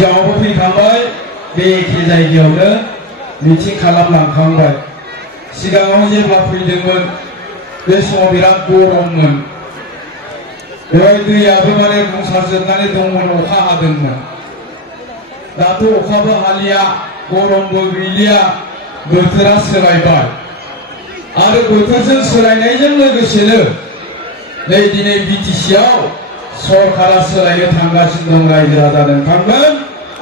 सिगाङावबो फैखांबाय बे एखे जायगायावनो मिटिं खालामलांखांबाय सिगाङाव जेब्ला फैदोंमोन बे समाव बिराद गरममोन बेवहाय दैयाबो माने बुंसारजोबनानै दंमोन अखा हादोंमोन दाथ' अखाबो हालिया गरमबो गैलिया बोथोरा सोलायबाय आरो बोथोरजों सोलायनायजों लोगोसेनो नै दिनै बिटिसिआव सरकारा सोलायनो थांगासिनो दं रायजो राजा नोंथांमोन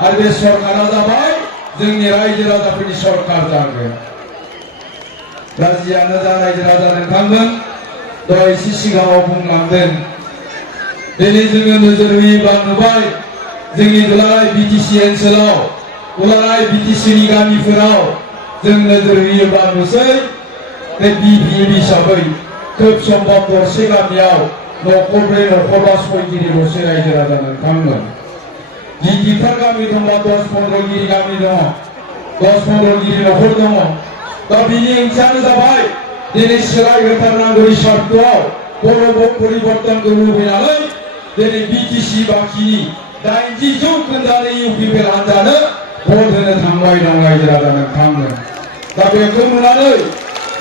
आरो बे सरकारा जाबाय जोंनि रायजो राजाफोरनि सरकार जागोन दा जियानो जा रायजो राजा नोंथांमोन दहाय एसे सिगाङाव बुंलांदों दिनै जोङो नोजोर होयोब्ला नुबाय जोंनि दुलाराय बिटिसि ओनसोलाव दुलाराय बिटिसिनि गामिफोराव जों नोजोर होयोब्ला नुसै बे बिपिएफ हिसाबै खोब सम्भब दरसे गामियाव न'खरब्रै न'खरबा सयगिरिल'सो रायजो राजा नोंथांमोन गिदिरथार गामि दंबा 10-15 गिरि गामि दङ 10-15 गिरि न'खर दङ दा बिनि ओंथियानो जाबाय दिनै सोलायहोथारनांगौनि सर्तआव परिबर्तनखौ लुबैनानै दिनै बिटिसि बाखिनि 80 जौखोन्दोआनो इउपिपिएल हान्जानो भट होनो थांबाय दं रायजो राजा नोंथांमोन दा बेखौ नुनानै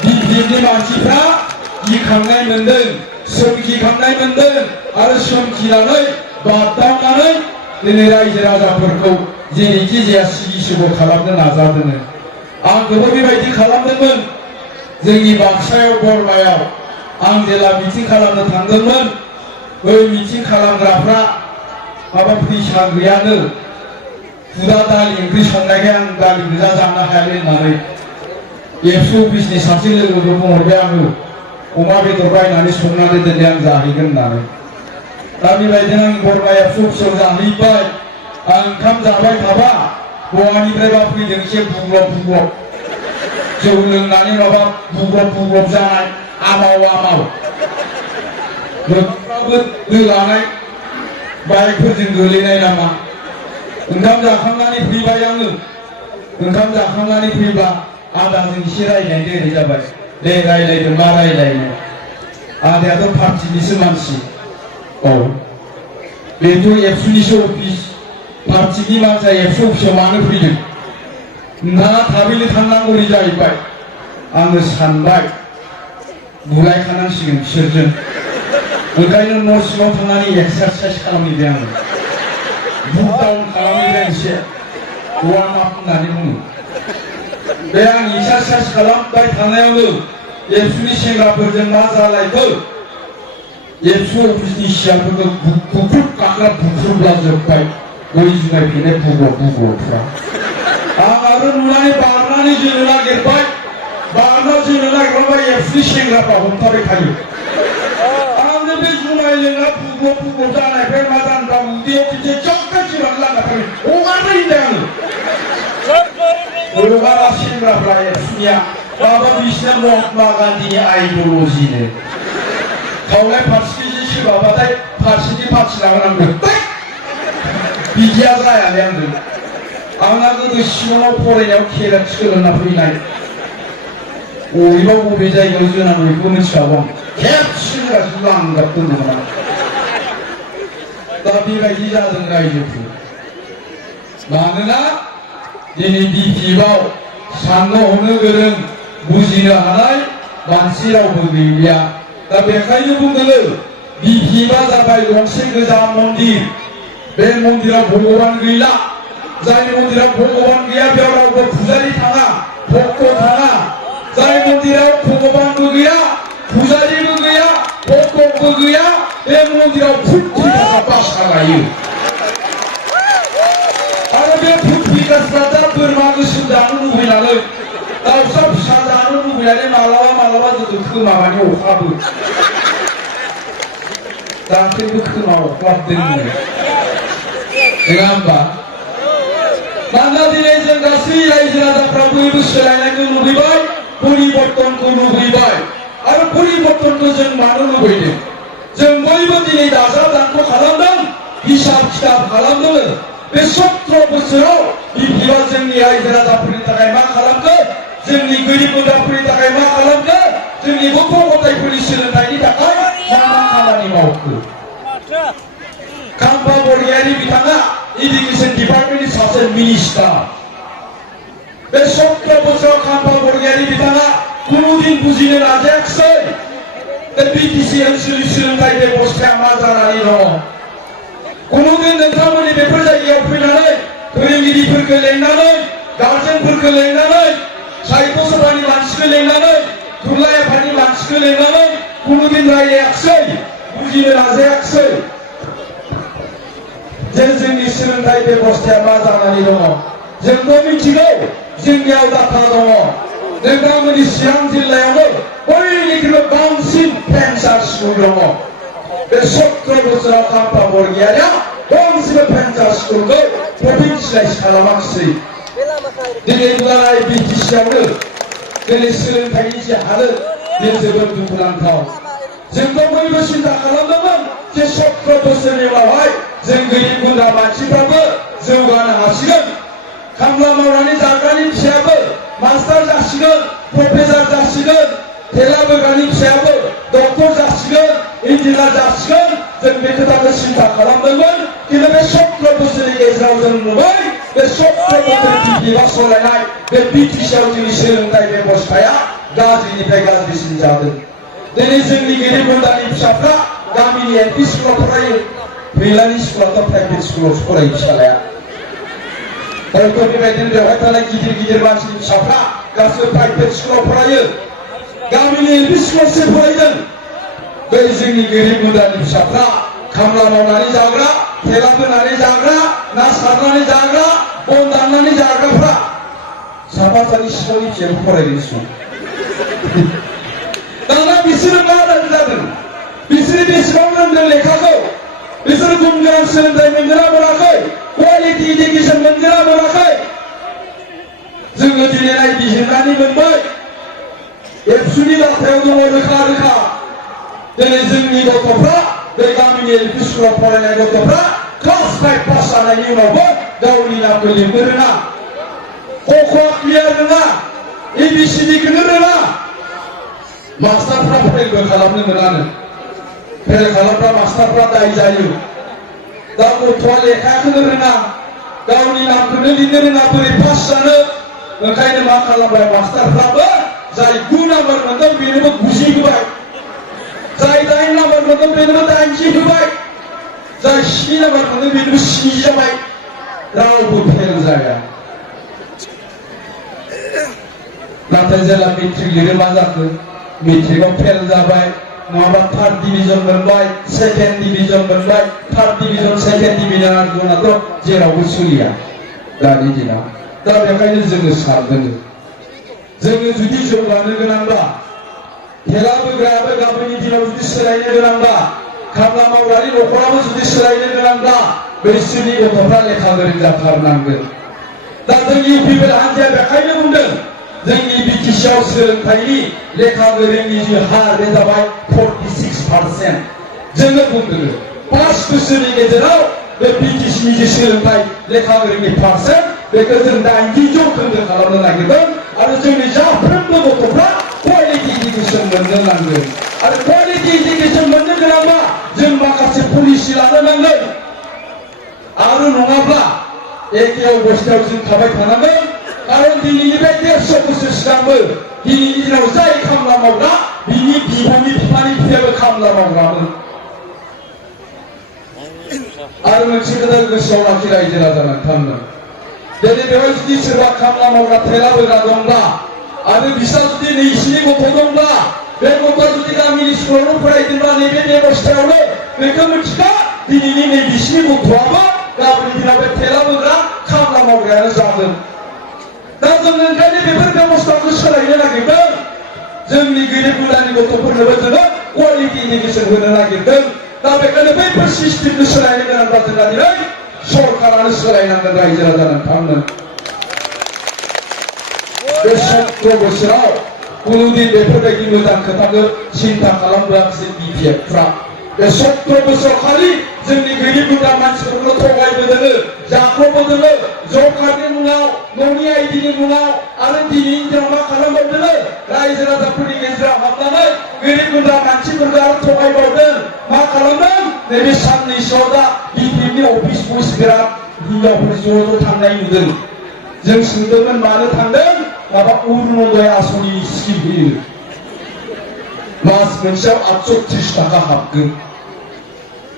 बिपिएफनि मानसिफ्रा गिखांनाय मोनदों सोमखिखांनाय मोनदों आरो सोमखिनानै बागदावनानै दिनै रायजो राजाफोरखौ जेरैखि जाया सिगिसुग' खालामनो नाजादों आंखौबो बेबायदि खालामदोंमोन जोंनि बाक्सायाव बरमायाव आं जेला मिटिं खालामनो थांदोंमोन बै मिटिं खालामग्राफ्रा माबा फैसा गैयानो हुदा दालि ओंख्रि संनायखाय आं दालि गोजा जानो हायालै होननानै एबसु अफिसनि सासे लोगोखौ बुंहरबाय आङो अमा बेदर बायनानै संनानै दोनदे आं जाहैगोन होननानै दा बेबायदिनो आं बरमाया एबसु अफिसाव जाहैबाय आं ओंखाम जाबाय थाबा बहानिफ्रायबा फैदों एसे बुग्लब जौ लोंनानै माबा बुग्लब जानाय आमाव लोगोफ्राबो दोलानाय बाइकफोरजों गोलैनाय नामा ओंखाम जाखांनानै फैबाय आङो ओंखाम जाखांनानै फैब्ला आदाजों एसे रायलायनो ओरै जाबाय दे रायलायगोन मा रायलायनो आदायाथ' पार्टिनिसो मानसि औ बेथ' एबसुनिसो अफिस पार्टिनि मानसिया एबसु अफिसाव मानो फैदों नोंथाङा थाबैनो थांनांगौनि जाहैबाय आङो सानबाय बुलायखानांसिगोन बिसोरजों ओंखायनो न' सिङाव थांनानै एक्सारसाइज खालामहैबाय आङो बुक डाउन खालामहैबाय एसे वार्म आप होननानै बुङो बे आं एक्सारसाइज खालामबाय थानायावनो एबसुनि सेंग्राफोरजों मा जालायखो एबसु अफिसनि सियारफोरखौ बुख्रुब गाख्राब बुख्रुबलाजोब्बाय गय जुमाय फेनाय बुग्लबफ्रा आं आरो नुनानै बारनानै जोनो नागिरबाय बारना जोनो नागिरबाय एबसुनि सेंग्राफ्रा हमथाबाय थायो आंनो बे जुमाय लोंना बुग्लब जानायफ्राय मा जानोबा उदैयाव खेबसे जक्का जिरायनानै लाना थाङो हगारनो होनदों आङो हगारा सेंग्राफ्रा एबसुनिया माबा बिसिना महात्मा गान्धीनि आइडिय'लजिनो खावलाय फारसेथिं सोरबाबाथाय फारसेथिं पार्टि लानांगौ बिदिया जायालै आंना गोदो सिगाङाव फरायनायाव खेला सोलोंना फैनाय बबे जायगायाव जोनांगौ बेखौ मिथिखागौ खेबसे गासिबो लांगारदोंमोन आं दा बेबायदि जादों रायजोफोर मानोना दिनै बिपिएफआव साननो हनो गोरों बुजिनो हानाय मानसि रावबो गैलिया दा बेखायनो बुंदों बिपिएफआ जाबाय गंसे गोजाम मन्दिर बे मन्दिराव भगबान गैला जाय मन्दिराव भगबान गैया बेयाव रावबो फुजारि थाङा भक्त थाङा जाय मन्दिराव भगबानबो गैया फुजारिबो गैया भक्तबो गैया बे मन्दिराव फुर्ति बासा लायो आरो बे फुर्ति गासफ्रा दा बोरमा गोसोम जानो लुबैनानै दाउसा फिसा जानो लुबैनानै मालाबा जोङो खोमानि अखाबो दाख्लैबो खोमा अख्लाबदोंनो नङा होमबा मानोना दिनै जों गासै रायजो राजाफ्रा बयबो सोलायनायखौ लुबैबाय परिबर्तनखौ लुबैबाय आरो परिबर्तनखौ जों मानो लुबैदों जों बयबो दिनै दाजाब दानख' खालामदों हिसाब खिथाब खालामदों बे 17 बोसोराव बिपिएफआ जोंनि रायजो राजाफोरनि थाखाय मा खालामखो जोंनि गोरिब गुन्द्राफोरनि थाखाय मा खालामखो जोंनि गथ' गथायफोरनि सोलोंथाइनि थाखाय मा खामानि मावखो खाम्फा बरगयारि बिथाङा इडुकेसन डिपार्टमेन्टनि सासे मिनिस्टार बे 17 बोसोराव खाम्फा बरगयारि बिथाङा कुनुदिन बुजिनो नाजायाखिसै दा बिटिसि ओनसोलनि सोलोंथाइ बेबस्थाया मा जानानै दङ कुनुदिन नोंथांमोननि बेफोर जायगायाव फैनानै फोरोंगिरिफोरखौ लेंनानै गार्जेनफोरखौ लेंनानै साहित्य सभानि मानसिखौ लेंनानै थुनलाइ आफादनि मानसिखौ लेंनानै कुनुदिन रायलायाखिसै बुजिनो नाजायाखिसै जे जोंनि सोलोंथाइ बेबस्थाया मा जानानै दङ जोंबो मिथिगौ जोंनियाव डाटा दङ नोंथांमोननि चिरां जिल्लायावनो बयनिख्रुइबो बांसिन फेन्सार स्कुल दङ बे 17 बोसोराव खाम्फा बरगयारिया गंसेबो फेन्सार स्कुलखौ प्रभिन्सियेलाइज खालामाखिसै दिनै दुलाराय बिटिसिआवनो दिनै सोलोंथाइनि जे हालोद बे जोबोद दुखुनांथाव जोंबो बयबो सिन्था खालामदोंमोन जे 17 बोसोरनि उनावहाय जों गोरिब गुन्द्रा मानसिफ्राबो जौगानो हासिगोन खामला मावनानै जाग्रानि फिसायाबो मास्टार जासिगोन प्रफेसार जासिगोन थेला बोग्रानि फिसायाबो डक्टर जासिगोन इन्जिनियार जासिगोन जों बे खोथाखौ सिन्था खालामदोंमोन खिन्थु बे 17 बोसोरनि गेजेराव जों नुबाय बे 17 बोसोर बिटिआ सलायनाय बे बिटिसिआव जोंनि सोलोंथाइ बेबस्थाया गाज्रिनिफ्राय गाज्रिसिन जादों दिनै जोंनि गोरिब गुन्द्रानि फिसाफ्रा गामिनि एलपि स्कुलाव फरायो फैलानि स्कुलाथ' प्राइभेट स्कुलावसो फरायो फिसालाया हयथ' बेबायदिनो बेवहाय थानाय गिदिर गिदिर मानसिनि फिसाफ्रा गासिबो प्राइभेट स्कुलाव फरायो गामिनि एलपि स्कुलावसो फरायदों बै जोंनि गोरिब गुन्द्रानि फिसाफ्रा खामला मावनानै जाग्रा थेला बोनानै जाग्रा ना सारनानै जाग्रा बन दाननानै जाग्राफ्रा साफा सानै सिखावनि फिसाबो फरायदों दाना बिसोरो मा जादों बिसोरो बेसेबां रोंदों लेखाखौ बिसोरो गुन गोनां सोलोंथाइ मोनगोना मोनाखै क्वालिटि इडुकेसन मोनगोना मोनाखै जोङो दिनै नायबिजिरनानै मोनबाय एबसुनि डाटायाव दङ रोखा रोखा दिनै जोंनि गथ'फ्रा बे गामिनि एलपि स्कुलाव फरायनाय गथ'फ्रा क्लास 5 पास जानायनि उनावबो गावनि नामखौ लिरनो रोङा क ख क्लियार रोङा एबिसिडिखौनो रोङा मास्टारफ्रा फेलबो खालामनो मोनानो फेल खालामग्रा मास्टारफ्रा दाय जायो दा गथ'आ लेखाखौनो रोङा गावनि नामखौनो लिरनो रोङा बोरै पास जानो ओंखायनो मा खालामबाय मास्टारफ्राबो जाय 9 नाम्बार मोनदों बेनोबो 90 होबाय जाय 8 नाम्बार मोनदों बेनोबो 80 होबाय जाय 7 नाम्बार मोनदों बेनोबो 70 जाबाय रावबो फेल जाया नाथाय जेला मेट्रिक लिरो मा जाखो मेट्रिकआव फेल जाबाय नङाबा 3rd डिभिजन मोनबाय 2nd डिभिजन मोनबाय 3rd डिभिजन 2nd डिभिजनाथ' जेरावबो सोलिया दानि दिनाव दा बेखायनो जोङो सानदों जोङो जुदि जौगानो गोनांबा थेला बोग्रायाबो गाबोननि दिनाव जुदि सोलायनो गोनांबा खामला मावग्रानि न'खराबो जुदि सोलायनो गोनांबा बैसोरनि गथ'फ्रा लेखा गोरों जाथारनांगोन दा जोंनि इउपिपिएल हान्जाया बेखायनो बुंदों जोंनि बिटिसिआव सोलोंथाइनि लेखा गोरोंनि जि हार बे जाबाय 46% जोङो बुंदों 5 बोसोरनि गेजेराव बे बिटिसिनि जि सोलोंथाइ लेखा गोरोंनि पारसेन्ट बेखौ जों 90 जौखोन्दो खालामनो नागिरदों आरो जोंनि साफ्रोमबो गथ'फ्रा क्वालिटि इडुकेसन मोननो नांगोन आरो क्वालिटि इडुकेसन मोननो गोनांबा जों माखासे पलिसि लानो नांगोन आरो नङाब्ला एखे अबस्थायाव जों थाबाय थानांगोन कारण दिनैनिफ्राय 150 बोसोर सिगांबो दिनैनि दिनाव जाय खामला मावग्रा बिनि बिफानि बिफानि फिसायाबो खामला मावग्रामोन आरो मोनसे खोथा गोसोआव लाखि रायजो राजा नोंथांमोन दिनै बेवहाय जुदि सोरबा खामला मावग्रा थेला बोग्रा दंब्ला आरो बिसा जुदि नैसिनि गथ' दंब्ला बे गथ'आ जुदि गामिनि स्कुलावनो फरायदोंब्ला नैबे बेबस्थायावनो बेखौ मिथिखा दिनैनि नैबिसिनि गथ'आबो गाबोननि दिनाव बे थेला बोग्रा खामला मावग्रायानो जागोन दा जों ओंखायनो बेफोर बेबस्थाखौ सोलायनो नागिरदों जोंनि गोरिब गुन्द्रानि गथ'फोरनोबो जोङो क्वालिटि इडुकेसन होनो नागिरदों दा बेखायनो बैफोर सिस्टेमखौ सोलायनो गोनांब्ला जोंहा दिनै सरकारानो सोलायनांगोन रायजो राजा नोंथांमोन बे 17 बोसोराव कुनुदिन बेफोरबायदि मोजां खोथाखौ सिन्था खालामबोआखिसै बिपिएफफ्रा बे 17 बोसोराव खालि जोंनि गोरिब गुन्द्रा मानसिफोरखौ थगायबोदों जाख्ल'बोदों जब कार्डनि मुङाव न'नि आइडिनि मुङाव आरो दिनैनि दिनाव मा खालामबावदों रायजो राजाफोरनि गेजेराव हाबनानै गोरिब गुन्द्रा मानसिफोरखौ आरो थगायबावदों मा खालामदों नैबे साननैसोआव दा बिपिएफनि अफिस बस बिराद हिनजावफोर ज' थांनाय नुदों जों सोंदोंमोन मानो थांदों माबा अरुणोदय आसनि स्किम होयो मास मोनसेयाव 830 थाखा हाबगोन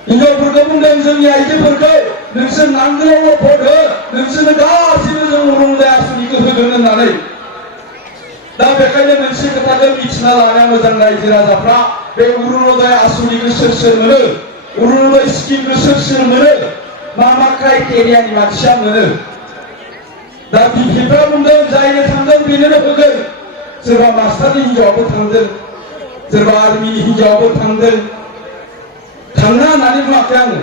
हिनजावफोरखौ बुंदों जोंनि आइजोफोरखौ नोंसोर नांगौल' भट हो नोंसोरनो गासिबो जों अरुणोदय आसनिखौ होगोन होननानै दा बेखायनो मोनसे खोथाखौ मिथिना लानाया मोजां रायजो राजाफ्रा बे अरुणोदय आसनिखौ सोर मोनो अरुणोदय स्किमखौ सोर मोनो मा क्राइटेरियानि मानसिया मोनो दा बिफिफ्रा बुंदों जायनो थांदों बेनो होगोन सोरबा मास्टारनि हिनजावाबो थांदों सोरबा आर्मिनि हिनजावाबो थांदों थांना होननानै बुङाखै आङो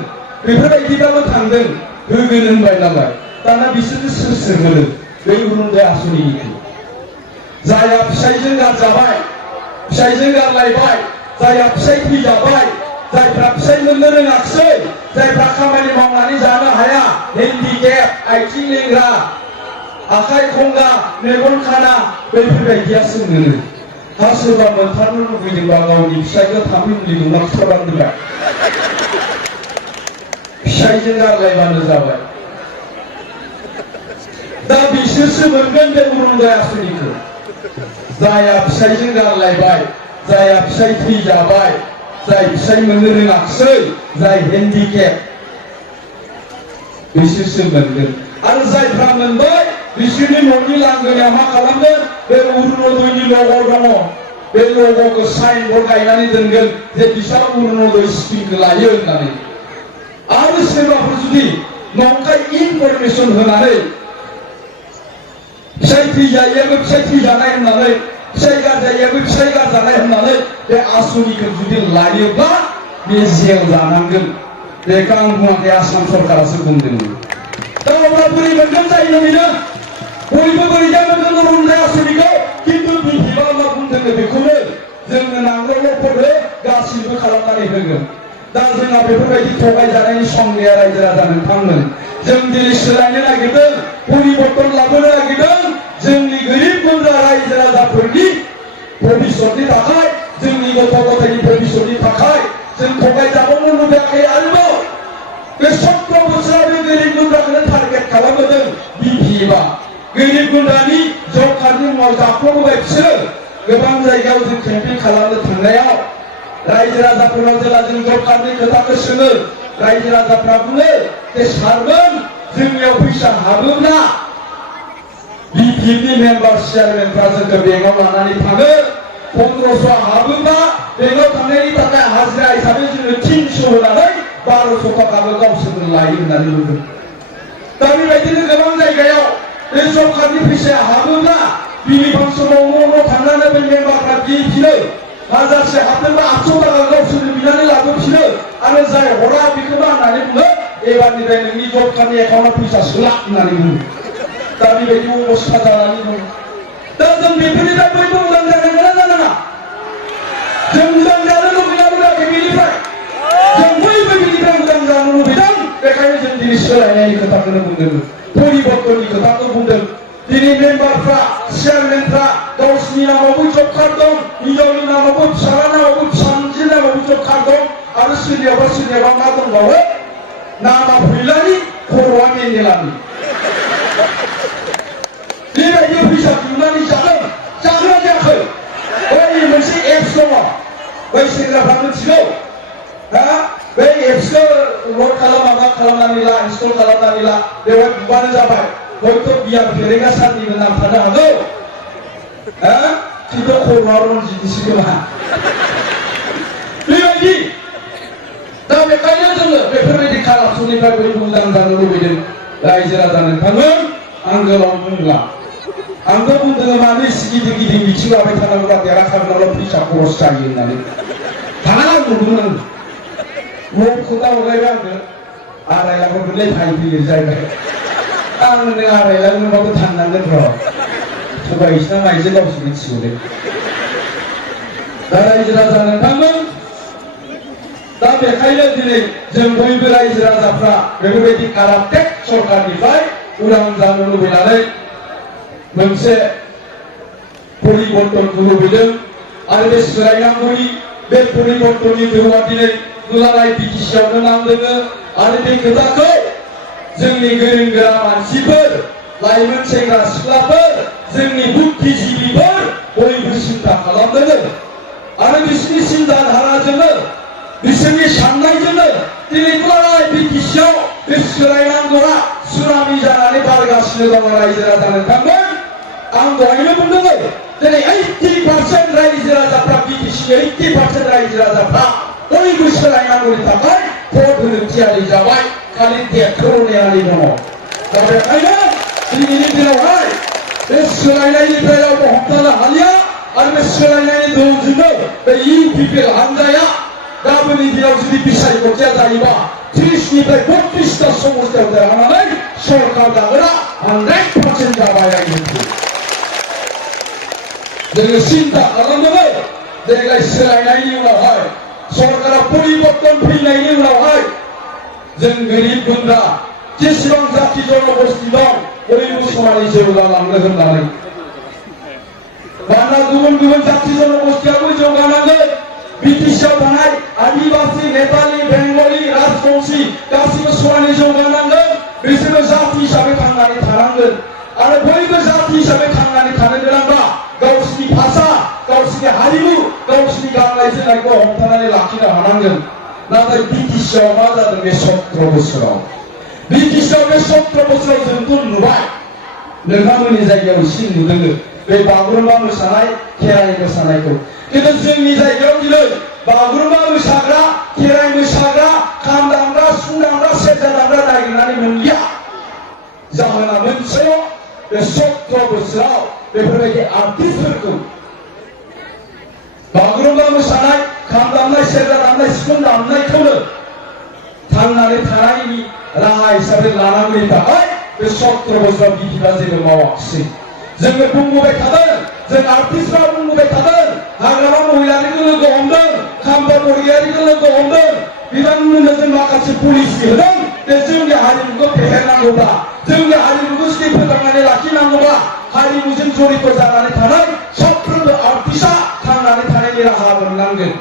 बेफोरबायदिबाबो थांदों होगोन होनबाय नालाय दाना बिसोरनो सोर मोनो बे अरुणोदय आसनिखौ जायहा फिसाइजों गारजाबाय फिसाइजों गारलायबाय जायहा फिसाइ थैजाबाय जायफ्रा फिसाइ मोननो रोङाखिसै जायफ्रा खामानि मावनानै जानो हाया हेन्डिकेप आथिं लेंग्रा आखाइ खंगा मेगन खाना बैफोरबायदियासो मोनो हा सोरबा मोनथारनो लुबैदोंबा गावनि फिसाइखौ थाम्फै मुलि दंना खिथाबानो फिसाइजों गारलायबानो जाबाय दा बिसोरसो मोनगोन बे अरुणोदय आसनिखौ जायहा फिसाइजों गारलायबाय जायहा फिसाइ थैजाबाय जाय फिसाइ मोननो रोङाखिसै जाय हेन्डिकेप बिसोरसो मोनगोन आरो जायफ्रा मोनबाय बिसोरनि न'नि लांगोनायाव मा खालामगोन बे अरुणोदयनि लग' दङ बे लग'खौ साइनबर्ड गायनानै दोनगोन जे बिसोर अरुणोदय स्किमखौ लायो होननानै आरो सोरबाफोर जुदि नंखाय इनफरमेसन होनानै फिसाइ थैजायोबो फिसाइ थैजानाय होननानै फिसाइ गारजायोबो फिसाइ गारजानाय होननानै बे आसनिखौ जुदि लायोब्ला बे जेल जानांगोन बेखौ आं बुङाखै आसाम सरकारासो बुंदोंमोन दा अब्ला बोरै मोनगोन जायो बेनो बयबो बोरै जानांगोन अरुणोदय आसनिखौ खिन्थु बिफिआ मा बुंदों बेखौनो जोंनो नांगौल' भट हो गासिबो खालामनानै होगोन दा जोंहा बेफोरबायदि थगायजानायनि सम गैया रायजो राजा नोंथांमोन जों दिनै सोलायनो नागिरदों परिबर्तन लाबोनो नागिरदों जोंनि गोरिब गुन्द्रा रायजो राजाफोरनि भबिष्यतनि थाखाय जोंनि गथ' गथायनि भबिष्यतनि थाखाय जों थगायजाबावनो लुबैयाखै आरोबाव बे 17 बोसोराव बे गोरिब गुन्द्राखौनो टारगेट खालामबोदों बिफिआ गोरिब गुन्द्रानि जब कार्डनि मुङाव जाख्ल'बोबाय बिसोरो गोबां जायगायाव जों केम्पेइन खालामनो थांनायाव रायजो राजाफोरनाव जेला जों जब कार्डनि खोथाखौ सोङो रायजो राजाफ्रा बुङो जे सारमोन जोंनियाव फैसा हाबोब्ला बिपिनि मेम्बार चेयारमेनफ्रा जोंखौ बेंकआव लानानै थाङो 1500 हाबोब्ला बेंकआव थांनायनि थाखाय हाजिरा हिसाबै जोंनो 300 होनानै 1200 थाखाबो गावसोरनो लायो होननानै बुंदों दा बेबायदिनो गोबां जायगायाव बे जब कार्डनि फैसाया हाबोब्ला बिनिफां समाव न' थांनानै बे मेम्बारफ्रा बिफिनो हाजारसे हाबदोंबा 800 थाखा गावसोरनो बिनानै लाबोफिनो आरो जाय हरा बेखौ मा होननानै बुङो एबारनिफ्राय नोंनि जब कार्डनि एकाउन्टआव फैसा सोला होननानै बुङो दा बेबायदि अबस्था जानानै दं दा जों बेफोरनिफ्राय बयबो उदां जानांगोन ना जानाङा जों उदां जानो लुबैयाखै बेनिफ्राय जों बयबो बेनिफ्राय उदां जानो लुबैदों बेखायनो जों दिनै सोलायनायनि खोथाखौनो बुंदों परिबर्तननि खोथाखौ बुंदों दिनै मेम्बारफ्रा चेयारमेनफ्रा गावसिनि नामावबो जब कार्ड दं हिनजावनि नामावबो फिसाला नामावबो फिसाजोनि नामावबो जब कार्ड दं आरो सोरनियाबा मा दंबावो नामा फैलानि खर'आ मेन्देलानि बेबायदि फैसा दिहुननानै जागोना जायाखै बै मोनसे एप्स दङ बै सेंग्राफ्रा मिथिगौ बै एप्सखौ लड खालामनानै ला इनस्टल खालामनानै ला बेवहाय बुबानो जाबाय हयथ' बियार फेरेंगा सारनिबो नाम थानो हागौ खिन्थु खर'आ रनजितनिसो खोमा बेबायदि दा बेखायनो जोङो बेफोरबायदि कारापसननिफ्राय बयबो उदां जानो लुबैदों रायजो राजा नोंथांमोन आं गोलाव बुंला आंबो बुंदों मानो गिदिर गिदिर मिथिं लाबाय थानांगौब्ला देरहाखारनांगौ फैसा खरस जायो होननानै थानाङा बुंदोंमोन आं न' खोथा हरलायबाय आंनो 2.5 लाख गोरलै फैयो जाहैबाय आं नों 2.5 लाख मोनबाबो थांनांगोन र' थगायसोना माइजों गावसो मिथिगौलै दा रायजो राजा नोंथांमोन दा बेखायनो दिनै जों बयबो रायजो राजाफ्रा बेफोरबायदि काराप्टेड सरकारनिफ्राय उदां जानो लुबैनानै मोनसे परिबर्तनखौ लुबैदों आरो बे सोलायनांगौनि बे परिबर्तननि दोहौआ दिनै दुलाराय बिटिसिआवनो नांदों आरो बे खोथाखौ जोंनि गोरों गोरा मानसिफोर लाइमोन सेंग्रा सिख्लाफोर जोंनि बुद्धिजीबीफोर बयबो सिन्था खालामदों आरो बिसोरनि सिन्था धाराजोंनो बिसोरनि साननायजोंनो दिनैफोराय बिटिसिआव बे सोलायनांगौआ सुनामि जानानै बारगासिनो दङ रायजो राजा नोंथांमोन आं दहायनो बुंदोंमोन दिनै 80% रायजो राजाफ्रा बिटिसिनि 80% रायजो राजाफ्रा बयबो सोलायनांगौनि थाखाय भट होनो थियारि जाबाय खालि डेटखौल' नेनानै दङ दा बेखायनो दिनैनि दिनावहाय बे सोलायनायनिफ्राय रावबो हमथानो हालिया आरो बे सोलायनायनि दोहौजोंनो बे इउपिपिएल हान्जाया गाबोननि दिनाव जुदि बिसायख'थिया जायोबा 30निफ्राय 32टा समस्थियाव देरहानानै सरकार दागोना 100% जाबाय रायजोखौ जोङो सिन्था खालामदोंमोन देग्लाय सोलायनायनि उनावहाय सरकारा परिबर्तन फैनायनि उनावहाय जों गोरिब गुन्द्रा जेसेबां जाथि जनगोष्ठी दं बयबो समानै जौगालांनो होननानै मानोना गुबुन गुबुन जाथि जनगोष्ठीयाबो जौगानांगोन बिटिसिआव थानाय आदिबासी नेपाली बेंगली राजबंशी गासिबो समानै जौगानांगोन बिसोरबो जाथि हिसाबै थांनानै थानांगोन आरो बयबो जाथि हिसाबै थांनानै थानो गोनांबा गावसिनि भाषा गावसिनि हारिमु गावसिनि गाननाय जोमनायखौ हमथानानै लाखिनो हानांगोन नाथाय बिटिसिआव मा जादों बे 17 बोसोराव बिटिसिआव बे 17 बोसोराव जोंथ' नुबाय नोंथांमोननि जायगायाव एसे नुदों बे बागुरुम्बा मोसानाय खेराइ मोसानायखौ किन्तु जोंनि जायगायाव दिनै बागुरुम्बा मोसाग्रा खेराइ मोसाग्रा खाम दामग्रा सिफुं दामग्रा सेरजा दामग्रा नागिरनानै मोनलिया जाहोना मोनसेल' बे 17 बोसोराव बेफोरबायदि आर्टिस्टफोरखौ बागुरुम्बा मोसानाय खाम दामनाय सेरजा दामनाय सिफुं दामनायखौनो थांनानै थानायनि राहा हिसाबै लानांगौनि थाखाय बे 17 बोसोराव बिटिआरआ जेबो मावाखिसै जोङो बुंबोबाय थादों जों आर्टिस्टफ्रा बुंबोबाय थादों हाग्रामा महिलारिखौ लोगो हमदों खाम्फा बरगयारिखौ लोगो हमदों बिथांमोननो जों माखासे पलिसि होदों बे जोंनि हारिमुखौ फेहेरनांगौब्ला जोंनि हारिमुखौ जुदि फोथांनानै लाखिनांगौब्ला हारिमुजों जड़ित जानानै थानाय साफ्रोमबो आर्टिस्टआ थांनानै थानायनि राहा मोननांगोन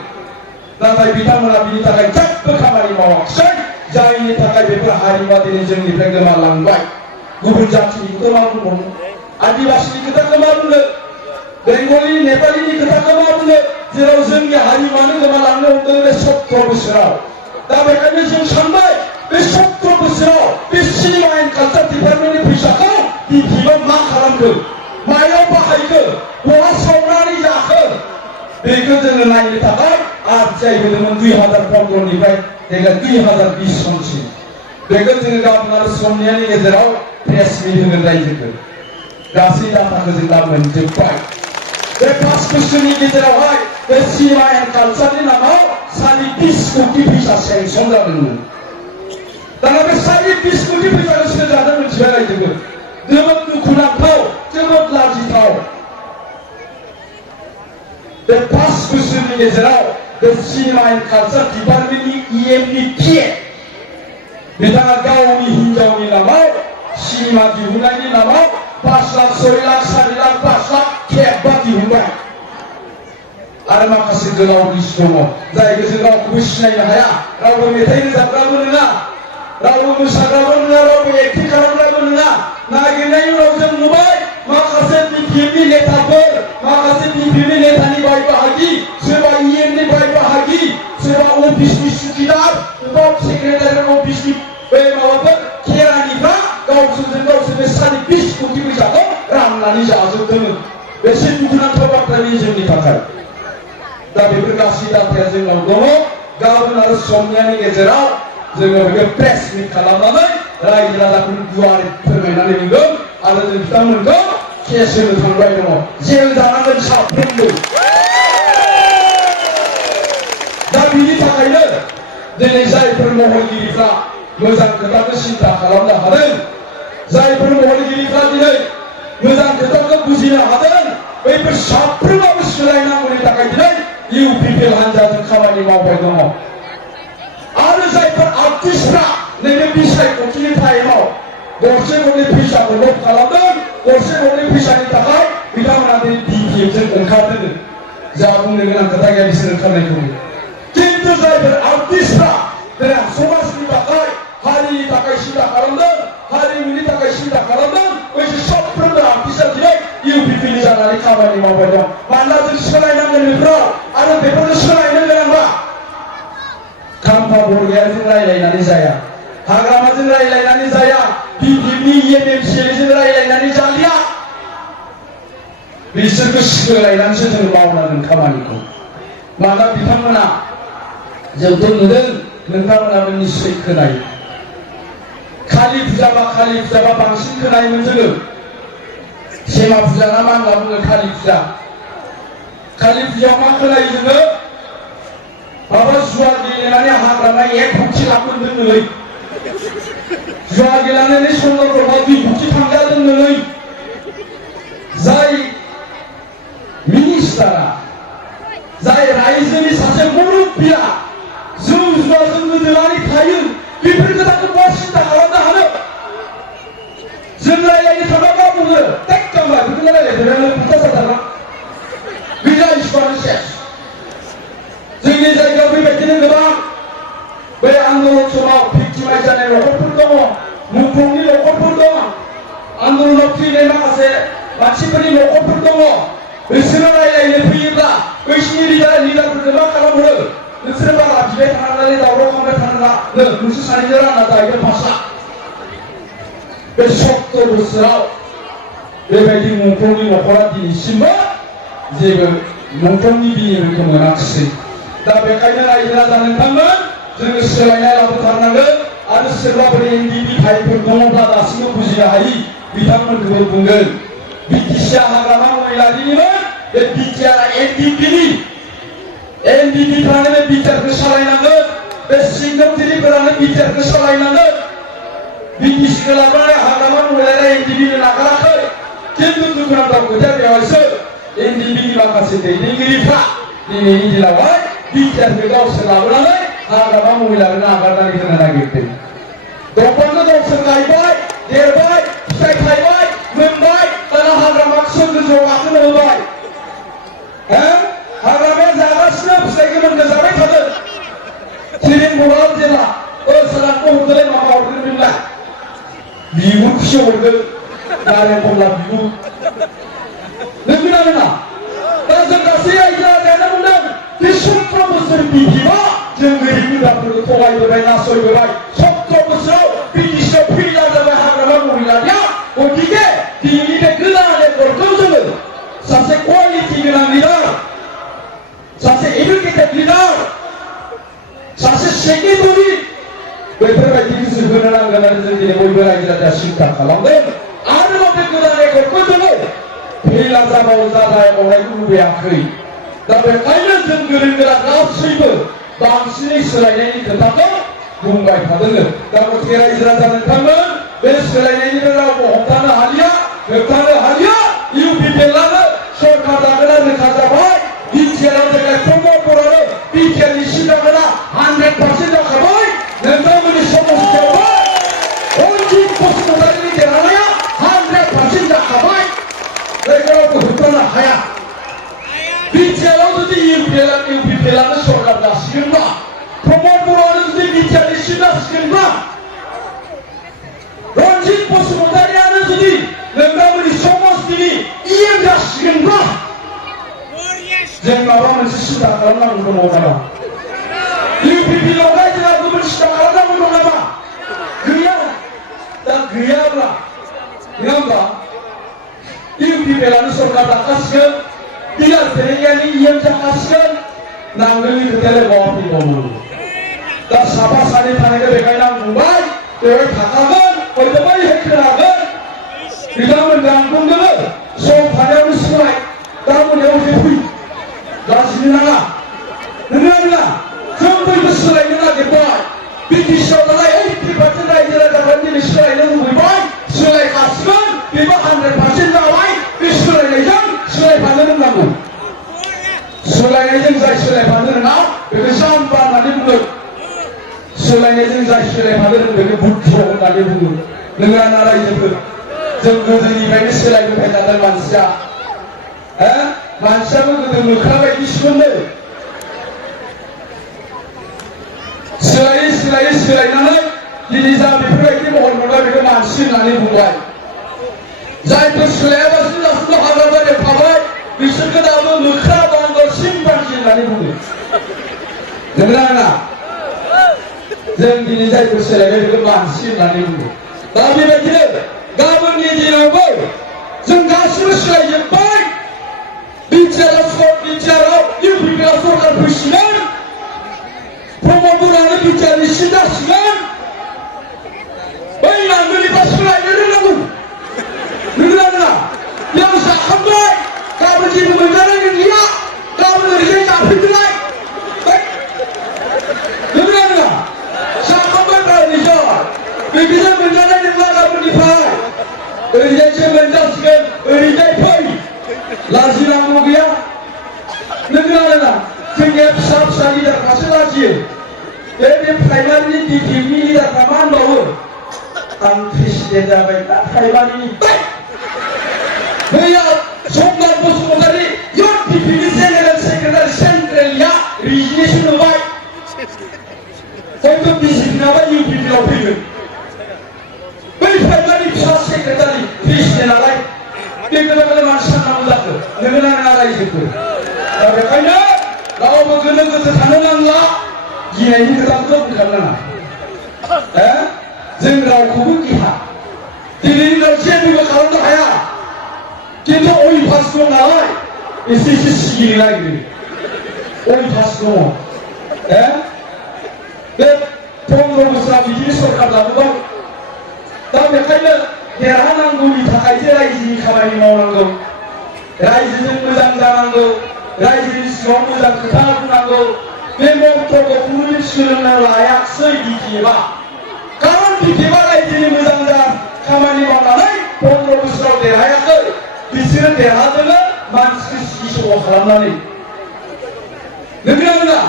नाथाय बिथांमोना बिनि थाखाय जेबो खामानि मावाखिसै जायनि थाखाय बेफोर हारिमुआ दिनै जोंनिफ्राय गोमालांबाय गुबुन जाथिनिखौथ' मा बुंबावनो आदिबासीनि खोथाखौ मा बुंनो बेंगली नेपालीनि खोथाखौ मा बुंनो जेराव जोंनि हारिमुआनो गोमालांनो हमदों बे 17 बोसोराव दा बेखायनो जों सानबाय बे 17 बोसोराव बे सिनेमा एन्ड कालचार डिपार्टमेन्टनि फैसाखौ बिटिआरआ मा खालामखो मायाव बाहायखो बहा सावनानै जाखो बेखौ जोङो नायनो थाखाय आरटिआइ होदोंमोन 2015निफ्राय देग्लाय 2020 सनसिम बेखौ जोङो गाबोन आरो समनियानि गेजेराव प्रेस मिट होगोन रायजोखौ गासै डाटाखौ जों दा मोनजोब्बाय बे 5 बोसोरनि गेजेरावहाय बे सिनेमा एन्ड कालचारनि नामाव 20 कोटि फैसा सेंसन जादोंमोन दाना बे 20 कोटि फैसाखौ सोर जादों मिथिबाय रायजोखौ जोबोद दुखुनांथाव जोबोद लाजिथाव बे 5 बोसोरनि गेजेराव बे सिनेमा एन्ड कालचार डिपार्टमेन्टनि इएमनि के बिथाङा गावनि हिनजावनि नामाव सिनेमा दिहुननायनि नामाव 5 लाख 6 लाख 4 लाख 5 लाख खेबबा दिहुनबाय आरो माखासे गोलाव लिस्ट दङ जायखौ जों रावखौबो सिनायनो हाया रावबो मेथाइ रोजाबग्राबो नङा रावबो मोसाग्राबो नङा रावबो एक्टिं खालामग्राबो नङा नागिरनायनि उनाव जों नुबाय माखासे बिटिआरनि नेताफोर माखासे बिटिआरनि नेतानि बाय बाहागि सोरबा इएमनि बाय बाहागि सोरबा अफिसनि सुखिदार सोरबा सेक्रेटारि अफिसनि बे माबाफोर खेरानिफ्रा गावसोरजों गावसोर बे 20 कोटि फैसाखौ राननानै जाजोबदोंमोन बेसे दुखुनांथाव बाथ्रा बेयो जोंनि थाखाय दा बेफोर गासै डाटाया जोंनाव दङ गाबोन आरो समनियानि गेजेराव जोङो बेखौ प्रेस मिट खालामनानै रायजो राजाफोरनो गुवारै फोरमायनानै होगोन आरो जों बिथांमोनखौ केस होनो थांबाय दङ जेल जानांगोन साफ्रोमबो दा बिनि थाखायनो दिनै जायफोर महरगिरिफ्रा मोजां खोथाखौ सिन्था खालामनो हादों जायफोर महरगिरिफ्रा दिनै मोजां खोथाखौ बुजिनो हादों बैफोर साफ्रोमाबो सोलायनांगौनि थाखाय दिनै इउपिपिएल हान्जाजों खामानि मावबाय दङ आरो जायफोर आर्टिस्टफ्रा नैबे बिसायख'थिनि टाइमाव गरसे गरनै फैसाखौ लब खालामदों गरसे गरनै फैसानि थाखाय बिथांमोना दिनै बिटिएफजों ओंखारदों जा बुंनो गोनां खोथा गैया बिसोर ओंखारनायखौ किन्तु जायफोर आर्टिस्टफ्रा दिनै समाजनि थाखाय हारिनि थाखाय सिन्था खालामदों सिन्था खालामदों बैसोर साफ्रोमबो आर्टिस्टआ दिनै इउपिपिनि जानानै खामानि मावबाय दं मानोना जों सोलायनांगोन बेफोराव आरो बेफोरखौ सोलायनो गोनांबा खाम्फा बरगयारिजों रायलायनानै जाया हाग्रामाजों रायलायनानै जाया बिपिपि एमएमसिजों रायलायनानै जालिया बिसोरखौ सोलायनानैसो जों मावनांगोन खामानिखौ मानोना बिथांमोना जोंथ' नुदों नोंथांमोनाबो निश्चय खोनायो कालि फुजा बा बांसिन खोनायोमोन जोङो सेमा फुजा ना मा होनना बुङो कालि फुजायाव मा खोनायो जोङो माबा जुवा गेलेनानै हाग्रामा 1 कोटि लाख मोनदोंनोलै जुवा गेलेनानै चन्द्रप्रभा 2 कोटि थांजादोंनोलै जाय मिनिस्टारा जाय रायजोनि सासे मुरब्बिया जौ जुवाजों गोदोनानै थायो बेफोर खोथाखौ मा सिन्था खालामनो हानो जों रायलायनो थांबा मा बुङो एकदमबारे बेखौनो रायलायफेरनानै खोथा जाथारा गैला इस्युआनो सेस जोंनि जायगायाव बेबायदिनो गोबां बे आन्दलन समाव भिक्टिमाइज जानाय न'खरफोर दङ मुंख्लंनि न'खरफोर दङ आन्दलनाव थैनाय माखासे मानसिफोरनि न'खरफोर दङ बिसोरो रायलायनो फैयोब्ला बैसोरनि लिडारफोरखौ मा खालामहरो नोंसोरो बारा बिबाय थानानै दावराव खालामबाय थानाङा नोंसोर सानैजों रानना जाहैगोन फास्ला बे 70 बोसोराव बेबायदि मुंख्लंनि न'खरा दिनैसिमबो जेबो मुंख्लंनि बिनिमयखौ मोनाखिसै दा बेखायनो रायजो राजा नोंथांमोन जोङो सोलायनाय लाबोथारनांगोन आरो सोरबाफोर एनडिपि भाइफोर दङब्ला दासिमबो बुजिनो हायि बिथांमोनखौबो बुंगोन बिटिसिआ हाग्रामा महिलारिनिमोन बे बिटिआरआ एनडिपिफ्रानो बे बिटिआरखौ सालायनांगोन बे सिग्नेटारिफोरानो बिटिआरखौ सालायनांगोन बिटिसिखौ लाबोनानै हाग्रामा महिलारिया एनडिपिनो नागाराखै खिन्थु दुखुनांथाव खोथाया बेवहायसो एनडिपिनि माखासे दैदेनगिरिफ्रा दिनैनि दिनावहाय बिटिआरखौ गावसोर लाबोनानै हाग्रामा महिलारिनो नागारनानै होनो नागिरदों दंफांखौ गावसोर गायबाय देरबाय फिथाइ थायबाय मोनबाय दाना हाग्रामाखौसो गोजौआव गाखोनो होबाय हाग्रामाया जागासिनो फिथाइखौ मोनगो जाबाय थादों थिरिं बराव जेला सालानखौ हरदोलाय माबा हरगोन बेलाय बिगुरखौसो हरगोन नारें कमला बिगुर नोंगोना नङा दा जों गासै रायजो राजायानो बुंदों बे 17 बोसोर बिटिआ जों गोरिब गुन्द्राफोरखौ थगायबोबाय नासयबोबाय 17 बोसोराव बिटिसिआव फैला जाबाय हाग्रामा महिलारिया गतिके दिनैनि बे गोदान रेकर्डखौ जोङो सासे क्वालिटि गोनां लिडार सासे एडुकेटेड लिडार सासे सेक्रेटारि बेफोरबायदि गोसो होनो नांगोन आरो जों दिनै बयबो रायजो राजा सिन्था खालामदों आरोबाव बे गोदान रेकर्डखौ जोङो फैला जाबावनायखौ लुबैयाखै दा बेखायनो जों गोरों गोरा गासैबो बांसिनै सोलायनायनि खोथाखौ बुंबाय थादों दा गतिके रायजो राजा नोंथांमोन बे सोलायनायनि रावखौ हमथानो हालिया होबथानो हालिया इउपिपिएलआनो सरकार दागोना रोखा जाबाय बिटिआरआव देग्लाय प्रमद बर'आनो बिटिआरनि सिन्दागोना 100% जाखाबाय नोंथांमोननि समस्थियावबो रन्जित बसुमतारिनि देरहानाया 100% जाखाबाय जायखौ रावबो होबथानो हाया बिटिआरआव जुदि इउपिपिएलआनो सरकार जासिगोनब्ला प्रमद बर'आनो जुदि बिटिआरनि सिन्दा जासिगोनब्ला रन्जित बसुमतारियानो जुदि नोंथांमोननि समस्थिनि इएम जासिगोनब्ला जों माबा मोनसे सिन्था खालामनांगौ दङ नामा इउपिपिएलआवहाय जोंहा गुबुन सिन्था खालामनांगौ दं नामा गैया दा गैयाब्ला नङा होमबा इउपिपिएलआनो सरकार दाखासिगोन बिलार फेरेंगियानि इएम जाखासिगोन नांगोलनि खोथायालाय बहा फैबावनांगौ दा साफा सानै थानायखौ बेखायनो आं बुंबाय बेवहाय थाखागोन हयथ' बैहाय खोनागोन बिथांमोन आं बुंदों सम थानायावनो सोलाय दा मोनायाव जे फै लाजिनो नाङा नोंगोना नङा जों बयबो सोलायनो नागिरबाय बिटिसिआव थानाय 80% रायजो राजाफ्रा दिनै सोलायनो लुबैबाय सोलायखासिगोन बेबो 100% जाबाय बे सोलायनायजों सोलायफानो रोंनांगौ सोलायनायजों जाय सोलायफानो रोङा बेखौ जाम्बा होननानै बुङो सोलायनायजों जाय सोलायफानो रोङो बेखौ बुद्ध होननानै बुङो नोंगोना ना रायजोफोर जों गोदोनिफ्रायनो सोलायबोबाय थादों मानसियाबो गोदो मोख्रा बायदिसोमोननो सोलायै सोलायै सोलायनानै दिनै जा बेफोरबायदि महर मोनबाय बेखौ मानसि होननानै बुंबाय जायफोर सोलायाबासिनो दासिमबो हाग्रा बारियाव थाबाय बिसोरखौ दाबो मोख्रा बान्दर सिम्पान्जि होननानै बुङो नंगौना नङा जों दिनै जायफोर सोलायबाय बेखौ मानसि होननानै बुङो दा बेबायदिनो गाबोननि दिनावबो जों गासिबो सोलायजोब्बाय बिटिआराव इउपिपिआ सरकार फैसिगोन प्रमद बर'आनो बिटिआरनि सिट जासिगोन बै नांगोलनिफ्रा सोलायनो रोंनांगौ नंगौना नङा बेयाव जाखांबाय गाबोन जेबो मोनजानाय गैया गाबोन ओरैजाय जाफैदोलाय नंगौना नङा जाखांबाय ओरैजाय बेखौसो मोनजानाय नंला गाबोननिफ्राय ओरैजायसो मोनजासिगोन ओरैजाय फै लाजिनांगौ गैया नंगौना नङा जोंनिया फिसा फिसा लिडारफ्रासो लाजियो बे प्राइमारिनि डिपिनि लिडारफ्रा मा होनबावो आं प्रेसिडेन्ट जाबाय दा प्राइमारिनि मैया सम्राट बसुमतारी इउथ डिपिनि जेनेरेल सेक्रेटारि सेन्ट्रेलनिया रिजिगनेसन होबाय हयथ' बिजेपि नाबा इउपिपिआव फैगोन बै प्राइमारि फिसा सेक्रेटारि प्रेसिडेन्टआलाय बेखौलाय मानो साननांगौ जाखो नंगौना नङा रायजोफोर दा बेखायनो रावबो गोनो गोथो थानो नांला गिनायनि खोथाखौथ' बुंखानो नाङा जों रावखौबो गिया दिनैनि दिनाव जेबो खालामनो हाया खिन्थु अयभास दं नालाय एसे एसे सिगिनो नागिरो अयभास दङ बे 15 बोसोरा बिदिनो सरकार लाबोबाय दा बेखायनो देरहानांगौनि थाखाय जे रायजोनि खामानि मावनांगौ रायजोजों मोजां जानांगौ रायजोनि सिगाङाव मोजां खोथा बुंनांगौ बे मन्त्रखौ खुनु सोलोंना लायाखसै बिटिएफआ खारन बिटिएफआ रायजोनि मोजां जा खामानि मावनानै 15 बोसोराव देरहायाखै बिसोरो देरहादोंनो मानसिखौ सिगिसग' खालामनानै नंगौना नङा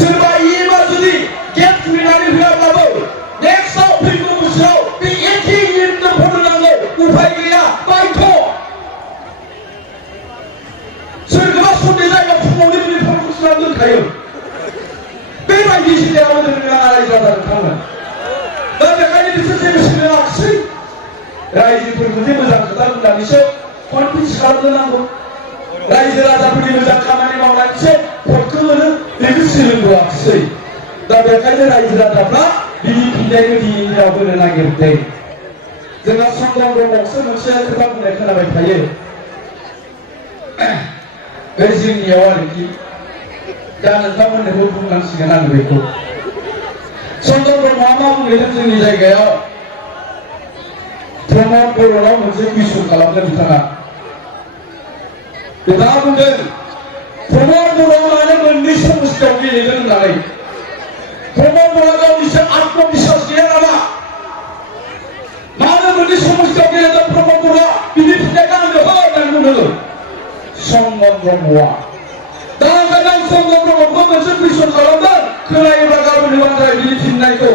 सोरबा एबार जुदि गेट खुलिनानै होआब्लाबो नेक्स्टआव फैगौ बोसोराव बे एखे इयुननो फनो नांगौ उफाय गैया बायथ' सोरखौबा सन्देह जायगायाव फुङावनो बिनि फनखौ सुनानै दोनखायो बेबायदिसो देरहाबोदों नोङा रायजो राजानो थांनो दा बेखायनो बिसोर जेबो सोलोङाखिसै रायजोफोरखौ जे मोजां खोथा बुंनानैसो कनभिन्स खालामनो नांगौ रायजो राजाफोरनि मोजां खामानि मावनानैसो भटखौ मोनो बेखौ सोलोंबोआखिसै दा बेखायनो रायजो राजाफ्रा बिनि फिननायखौ दिनैनि दिनाव होनो नागिरदों जोंहा संग्राम ब्रह्मसो मोनसे खोथा बुंनाय खोनाबाय थायो बे जोंनियाव आरोखि दा नोंथांमोननोबो बुंनांसिगोन आं बेखौ संग्राम ब्रह्मआ मा बुंदों जोंनि जायगायाव प्रमद बर'नाव मोनसे कुइसन खालामदों बिथाङा बिथाङा बुंदों प्रमद बर'आ मानो मोननै समस्थियाव गेलेदों होननानै प्रमद बर'आ गावनिसो आत्मबिश्वास गैया नामा मानो मोननै समस्थियाव गेलेदों प्रमद बर'आ बिनि फिथाइखौ आंनो हो होननानै बुंदों संग्राम ब्रह्मआ दा ओंखायनो आं संग्राम ब्रह्मखौ मोनसे कुइसन खालामदों खोनायोब्ला गाबोन होबानो जाबाय बिनि फिननायखौ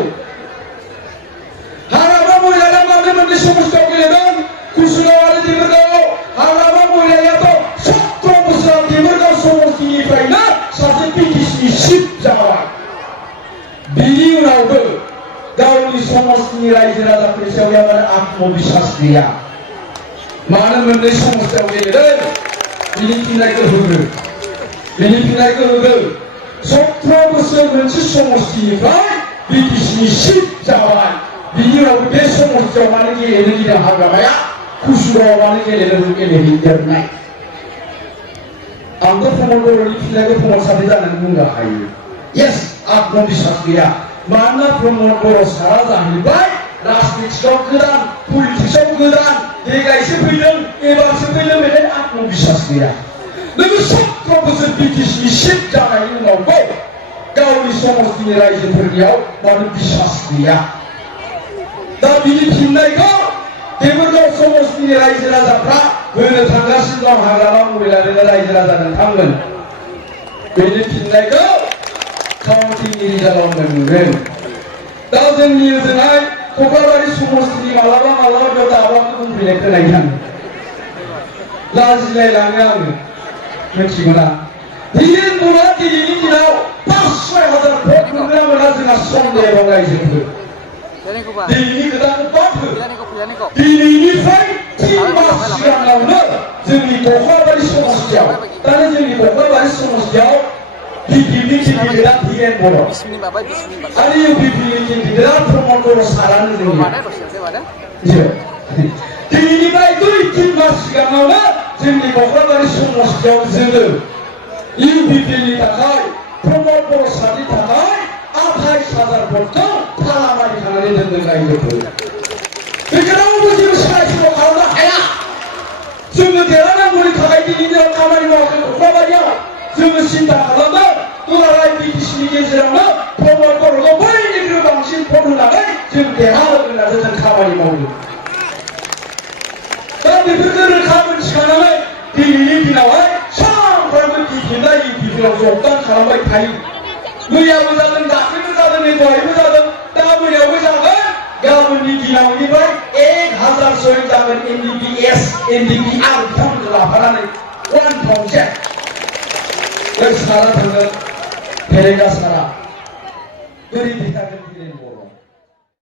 हाग्रामा महिलाया मानो मोननै समस्थियाव गेलेदों कुसुगाव आरो देबोरगावआव हाग्रामा महिलायाथ' 17 बोसोराव देबोरगाव समस्थिनिफ्रायनो सासे पिटिसिनि सिट जाबाय बिनि उनावबो गावनि समस्थिनि रायजो राजाफोरनि सायाव माने आत्मबिश्वास गैया मानो मोननै समस्थियाव गेलेदों बिनि फिननायखौ होदो 17 बोसोर मोनसे समस्थिनिफ्राय बिटिसिनि सिट जाबाय बिनि उनाव बे समस्थियाव मानो गेलेनो गिदों हाग्रामाया कुसुगावआव मानो गेलेहैदेरनाय आंथ' प्रमद बर'नि फिननायखौ प्रमद साथै जानानै बुंनो हायो येस आत्मबिश्वास गैया मानोना प्रमद बर' सारा जाहैबाय राजनितिकआव गोदान पलिटिक्सआव गोदान देग्लायसो फैदों एबारसो फैदों बेखायनो आत्मबिश्वास गैया नोङो 17 बोसोर बिटिसिनि सिट जानायनि उनावबो गावनि समस्थिनि रायजोफोरनियाव मानो बिश्वास गैया दा बिनि फिननायखौ देबोरगाव समस्थिनि रायजो राजाफ्रा होनो थांगासिनो दं हाग्रामा महिलानो रायजो राजा नोंथांमोन बेनि फिननायखौ काउन्टिंनि रिजाल्टआव मोनगोन दा जोंनि ओजोंहाय कक्राझारि समस्थिनि मालाबा बेयाव दाबाखौ बुंफैनाय खोनायो आं लाजिलायलाङो आङो मिथिगौ ना दिनैनि दिनाव 5-6 हाजार भट मोनगोन ना मोना जोंहा सन्देह दं रायजोफोर दिनैनि खोथाखौ बाद हो दिनैनिफ्राय मास सिगाङावनो जोंनि कक्राझार समस्थियाव दानि जोंनि कक्राझार समस्थियाव बिपिनि केन्डिडेटआ भिएन बर' आरो इउपिपिनि केन्डिडेटआ प्रमद बर' सारानो जोंनिया दिनैनिफ्राय 2-3 मास सिगाङावनो जोंनि कक्राझार समस्थियाव जोङो इउपिपिनि थाखाय प्रमद बर' सारनि थाखाय 28,000 भटखौ थालामारि खालामनानै दोनदों रायजोफोर बेखौ रावबो जेबो सोलाय सोल' खालामनो हाया जोङो देरहानांगौनि थाखाय दिनैनि खामानि मावाखै कक्राझाराव जोङो सिन्था खालामदों दुलाराय बिटिसिनि गेजेरावनो प्रमद बर'खौ बयनिख्रुइ बांसिन भट होनानै जों देरहाहोगोन होननानै जों खामानि मावदों दा बेफोरखौ रोखा मोनथिखानानै दिनैनि दिनावहाय सानफ्रोमबो डिफेन्डआ इउपिपिआव जगदान खालामबाय थायो मैयाबो जादों दाख्लैबो जादों नै दहायबो जादों दा मोनायावबो जागोन गाबोननि दिनावनिफ्राय 1,000 जन जागोन एनडिपिएस एनडिपिआर बिथांमोनखौ लाफानानै 1,000 सारा थांगोन फेरेगा सारा बोरै